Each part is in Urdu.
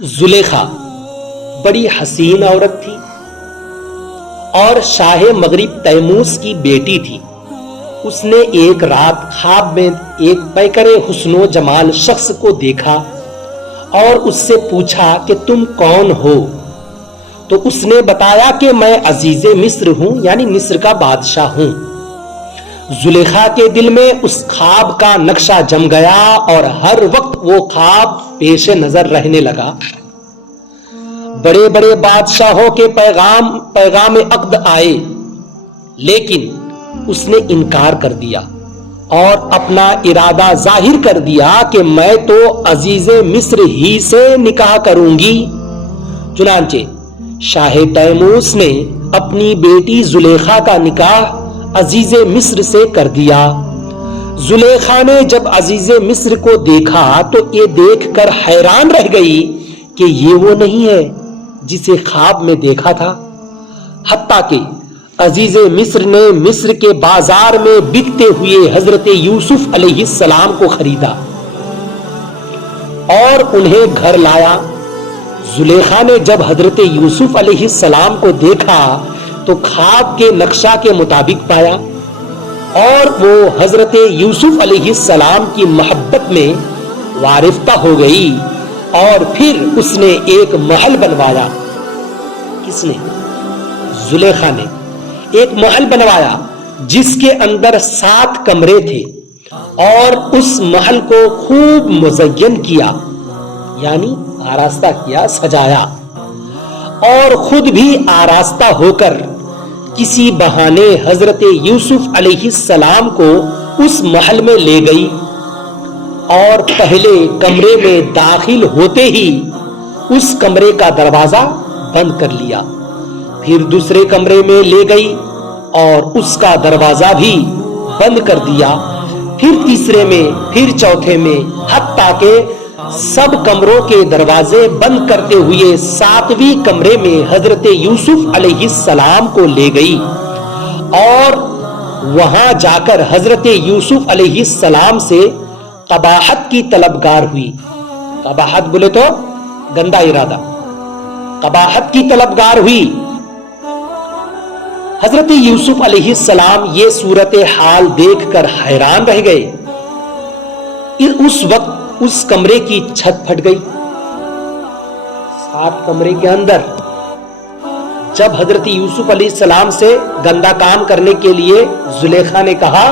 زلیخا بڑی حسین عورت تھی اور شاہ مغرب تیموس کی بیٹی تھی. اس نے ایک رات خواب میں ایک پیکر حسن و جمال شخص کو دیکھا اور اس سے پوچھا کہ تم کون ہو؟ تو اس نے بتایا کہ میں عزیز مصر ہوں، یعنی مصر کا بادشاہ ہوں. زلیخا کے دل میں اس خواب کا نقشہ جم گیا اور ہر وقت وہ خواب پیش نظر رہنے لگا. بڑے بڑے بادشاہوں کے پیغام عقد آئے، لیکن اس نے انکار کر دیا اور اپنا ارادہ ظاہر کر دیا کہ میں تو عزیز مصر ہی سے نکاح کروں گی. چنانچہ شاہ تیموس نے اپنی بیٹی زلیخا کا نکاح عزیز مصر سے کر دیا. زلیخا نے جب عزیز مصر کو دیکھا تو یہ دیکھ کر حیران رہ گئی کہ یہ وہ نہیں ہے جسے خواب میں دیکھا تھا. حتیٰ کہ عزیز مصر نے مصر کے بازار میں بکتے ہوئے حضرت یوسف علیہ السلام کو خریدا اور انہیں گھر لایا. زلیخا نے جب حضرت یوسف علیہ السلام کو دیکھا تو خواب کے نقشہ کے مطابق پایا اور وہ حضرت یوسف علیہ السلام کی محبت میں وارفتہ ہو گئی. اور پھر اس نے ایک محل بنوایا. کس نے؟ زلیخا نے ایک محل بنوایا جس کے اندر 7 کمرے تھے اور اس محل کو خوب مزین کیا، یعنی آراستہ کیا، سجایا، اور خود بھی آراستہ ہو کر کسی بہانے حضرت یوسف علیہ السلام کو اس محل میں لے گئی اور پہلے کمرے میں داخل ہوتے ہی اس کمرے کا دروازہ بند کر لیا. پھر دوسرے کمرے میں لے گئی اور اس کا دروازہ بھی بند کر دیا. پھر تیسرے میں، پھر چوتھے میں، حتیٰ کہ سب کمروں کے دروازے بند کرتے ہوئے 7ویں کمرے میں حضرت یوسف علیہ السلام کو لے گئی اور وہاں جا کر حضرت یوسف علیہ السلام سے قباحت کی طلبگار ہوئی. قباحت بولے تو گندا ارادہ، قباحت کی طلبگار ہوئی. حضرت یوسف علیہ السلام یہ صورت حال دیکھ کر حیران رہ گئے. اس وقت اس کمرے کی چھت پھٹ گئی. 7 کمرے کے اندر جب حضرت یوسف علیہ السلام سے گندا کام کرنے کے لیے زلیخا نے کہا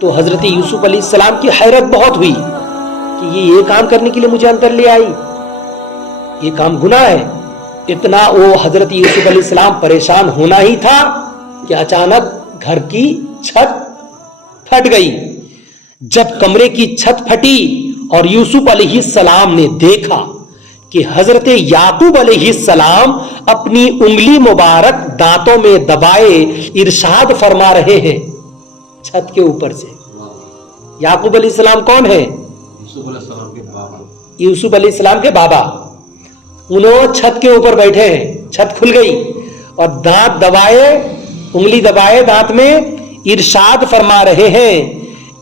تو حضرت یوسف علیہ السلام کی حیرت بہت ہوئی کہ یہ کام کرنے کے لیے مجھے اندر لے آئی، یہ کام گناہ ہے. اتنا وہ حضرت یوسف علیہ السلام پریشان ہونا ہی تھا کہ اچانک گھر کی چھت پھٹ گئی. جب کمرے کی چھت پھٹی اور یوسف علیہ السلام نے دیکھا کہ حضرت یعقوب علیہ السلام اپنی انگلی مبارک دانتوں میں دبائے ارشاد فرما رہے ہیں چھت کے اوپر سے. یعقوب علیہ السلام کون ہے؟ یوسف علیہ السلام کے بابا. یوسف علیہ السلام کے بابا. انہوں چھت کے اوپر بیٹھے ہیں. چھت کھل گئی اور دانت دبائے، انگلی دبائے دانت میں، ارشاد فرما رہے ہیں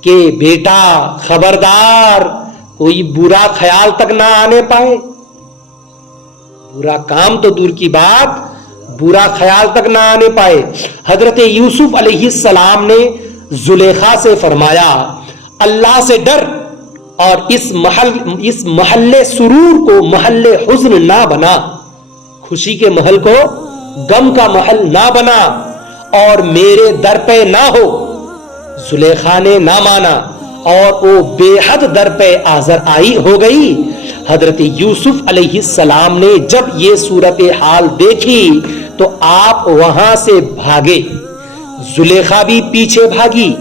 کہ بیٹا خبردار، کوئی برا خیال تک نہ آنے پائے. برا کام تو دور کی بات، برا خیال تک نہ آنے پائے. حضرت یوسف علیہ السلام نے زلیخا سے فرمایا اللہ سے ڈر اور اس محل سرور کو محل حزن نہ بنا، خوشی کے محل کو غم کا محل نہ بنا اور میرے در پہ نہ ہو. زلیخا نے نہ مانا اور وہ بے حد در پہ آزر آئی ہو گئی. حضرت یوسف علیہ السلام نے جب یہ صورتحال دیکھی تو آپ وہاں سے بھاگے، زلیخا بھی پیچھے بھاگی.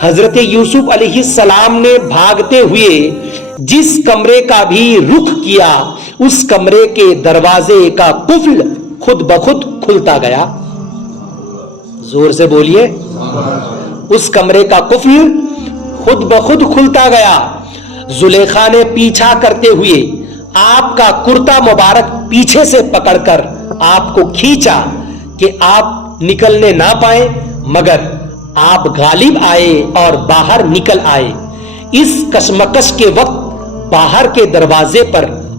حضرت یوسف علیہ السلام نے بھاگتے ہوئے جس کمرے کا بھی رخ کیا اس کمرے کے دروازے کا قفل خود بخود کھلتا گیا. زور سے بولیے. اس کمرے کا قفل خود بخود کھلتا گیا. زلیخا نے پیچھا کرتے ہوئے آپ کا کرتا مبارک پیچھے سے پکڑ کر آپ کو کھینچا کہ آپ نکلنے نہ پائیں، مگر آپ غالب آئے اور باہر نکل آئے. اس کشمکش کے وقت باہر کے دروازے پر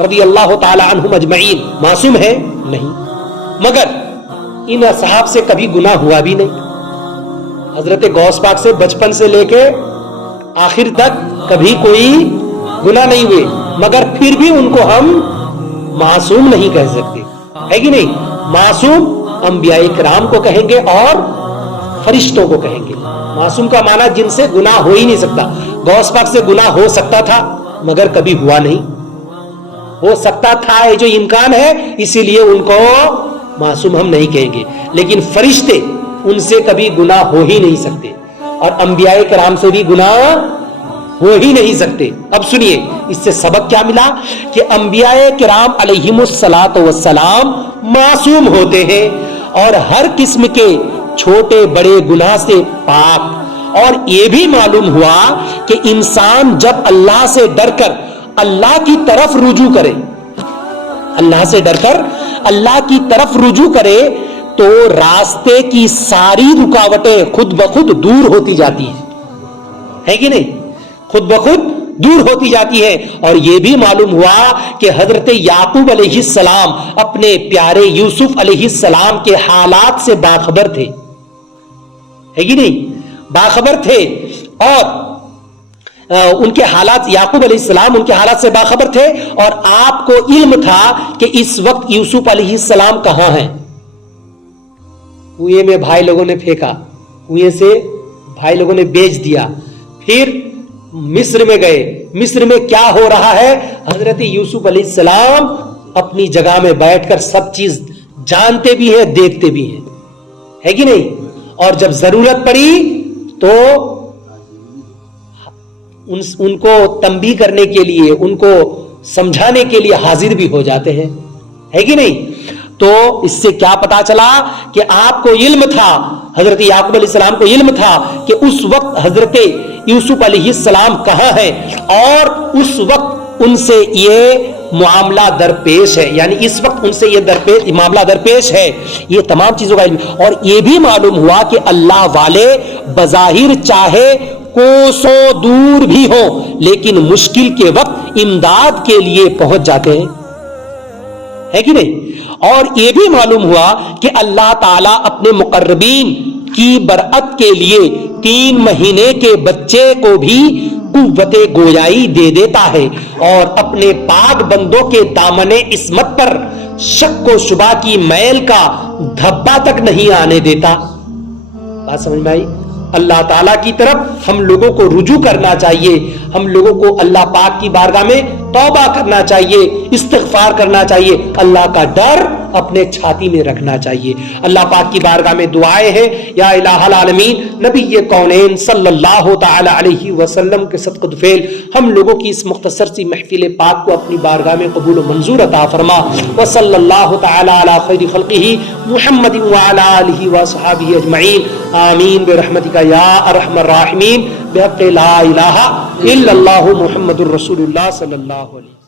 رضی اللہ تعالی عنہم اجمعین معصوم ہے؟ نہیں، مگر ان اصحاب سے کبھی گناہ ہوا بھی نہیں. حضرت غوث پاک سے بچپن سے لے کے آخر تک کبھی کوئی گناہ نہیں ہوئے، مگر پھر بھی ان کو ہم معصوم نہیں کہہ سکتے، ہے کہ نہیں؟ معصوم انبیاء کرام کو کہیں گے اور فرشتوں کو کہیں گے. معصوم کا معنی جن سے گناہ ہو ہی نہیں سکتا. غوث پاک سے گناہ ہو سکتا تھا مگر کبھی ہوا نہیں. ہو سکتا تھا یہ جو امکان ہے، اسی لیے ان کو معصوم ہم نہیں کہیں گے. لیکن فرشتے ان سے کبھی گناہ ہو ہی نہیں سکتے، اور انبیاء کرام سے بھی گناہ ہو ہی نہیں سکتے. اب سنیے اس سے سبق کیا ملا کہ انبیاء کرام علیہم الصلاۃ والسلام معصوم ہوتے ہیں اور ہر قسم کے چھوٹے بڑے گناہ سے پاک. اور یہ بھی معلوم ہوا کہ انسان جب اللہ سے ڈر کر اللہ کی طرف رجوع کرے، اللہ سے ڈر کر اللہ کی طرف رجوع کرے تو راستے کی ساری رکاوٹیں خود بخود دور ہوتی جاتی ہیں، ہے کہ نہیں؟ خود بخود دور ہوتی جاتی ہے. اور یہ بھی معلوم ہوا کہ حضرت یعقوب علیہ السلام اپنے پیارے یوسف علیہ السلام کے حالات سے باخبر تھے، ہے کہ نہیں؟ باخبر تھے، اور ان کے حالات، یعقوب علیہ السلام ان کے حالات سے باخبر تھے، اور آپ کو علم تھا کہ اس وقت یوسف علیہ السلام کہاں ہیں. کنویں میں بھائی لوگوں نے پھینکا، کنویں سے بھائی لوگوں نے بیچ دیا، پھر مصر میں گئے. مصر میں کیا ہو رہا ہے؟ حضرت یوسف علیہ السلام اپنی جگہ میں بیٹھ کر سب چیز جانتے بھی ہیں، دیکھتے بھی ہیں، ہے کہ نہیں؟ اور جب ضرورت پڑی تو ان کو تنبیہ کرنے کے لیے، ان کو سمجھانے کے لیے حاضر بھی ہو جاتے ہیں، ہے کہ نہیں؟ تو اس سے کیا پتا چلا کہ آپ کو علم تھا، حضرت یعقوب علیہ السلام کو علم تھا کہ اس وقت حضرت یوسف علیہ السلام کہاں ہیں، اور اس وقت ان سے یہ معاملہ درپیش ہے، یعنی اس وقت ان سے یہ معاملہ درپیش ہے. یہ تمام چیزوں کا علم. اور یہ بھی معلوم ہوا کہ اللہ والے بظاہر چاہے کوسوں دور بھی ہوں لیکن مشکل کے وقت امداد کے لیے پہنچ جاتے ہیں، ہے کہ نہیں؟ اور یہ بھی معلوم ہوا کہ اللہ تعالیٰ اپنے مقربین کی برأت کے لیے 3 مہینے کے بچے کو بھی قوت گویائی دے دیتا ہے، اور اپنے پاک بندوں کے دامن عصمت پر شک و شبہ کی میل کا دھبا تک نہیں آنے دیتا. بات سمجھ میں آئی؟ اللہ تعالیٰ کی طرف ہم لوگوں کو رجوع کرنا چاہیے، ہم لوگوں کو اللہ پاک کی بارگاہ میں توبہ کرنا چاہیے، استغفار کرنا چاہیے، اللہ کا ڈر اپنے چھاتی میں رکھنا چاہیے. اللہ پاک کی بارگاہ میں دعائیں ہیں، یا الہ العالمین نبی کونین صلی اللہ تعالی علیہ وسلم کے صدقۃ فعل ہم لوگوں کی اس مختصر سی محفل پاک کو اپنی بارگاہ میں قبول و منظور عطا فرما. وصلی اللہ تعالی علی خیر خلقہ محمد وعلی آلہ وصحبہ اجمعین. آمین برحمتک یا ارحم الراحمین، بحق لا الہ الا اللہ محمد الرسول اللہ صلی اللہ علیہ وسلم.